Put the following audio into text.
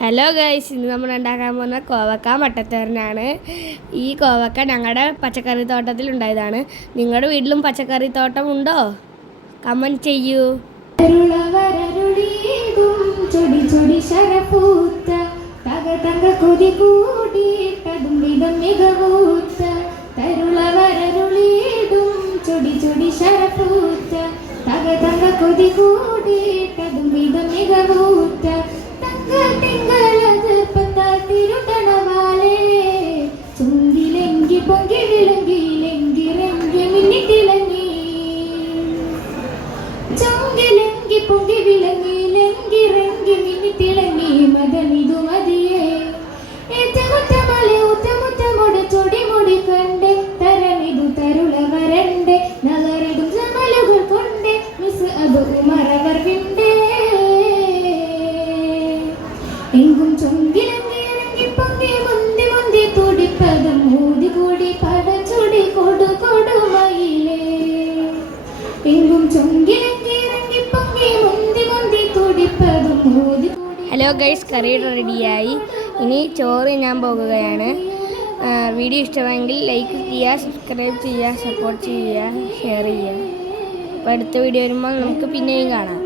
Hello guys, ഇന്ന് നമ്മൾ ഉണ്ടാക്കാൻ പോകുന്ന കോവക്ക മട്ടത്തോരനാണ്. ഈ കോവക്ക ഞങ്ങളുടെ പച്ചക്കറി തോട്ടത്തിൽ ഉണ്ടായതാണ്. നിങ്ങളുടെ വീട്ടിലും പച്ചക്കറി തോട്ടം ഉണ്ടോ? കമൻറ്റ് ചെയ്യൂ. പൊങ്കി വിളങ്ങി ലങ്കി രംഗി മിന്നി തിളങ്ങി മദമിതു മതിയേ ഏറ്റുമുറ്റമലെ ഉത്തമുറ്റമോട് ചൊടിമുടി കണ്ടേ തരമിതു തരുള വരണ്ടേ നഗരതും ജമലുകൾ കൊണ്ടേ മിസ് അത് ഉമറവർ വിണ്ടേ എങ്കും ചൊങ്കിലങ്ങി ഇറങ്ങി പൊങ്കി മുന്തി മുന്തി തുടിപ്പതും മൂതി കൂടി പടച്ചുടി കൊടു കൊടുമയിലേ എങ്കും ചൊങ്കിലങ്ങി ഹലോ ഗൈസ്, കറി റെഡിയായി. ഇനി ചോറ് ഞാൻ പോകുകയാണ്. വീഡിയോ ഇഷ്ടമെങ്കിൽ ലൈക്ക് ചെയ്യുക, സബ്സ്ക്രൈബ് ചെയ്യുക, സപ്പോർട്ട് ചെയ്യുക, ഷെയർ ചെയ്യുക. അപ്പോൾ അടുത്ത വീഡിയോ വരുമ്പോൾ നമുക്ക് പിന്നെയും കാണാം.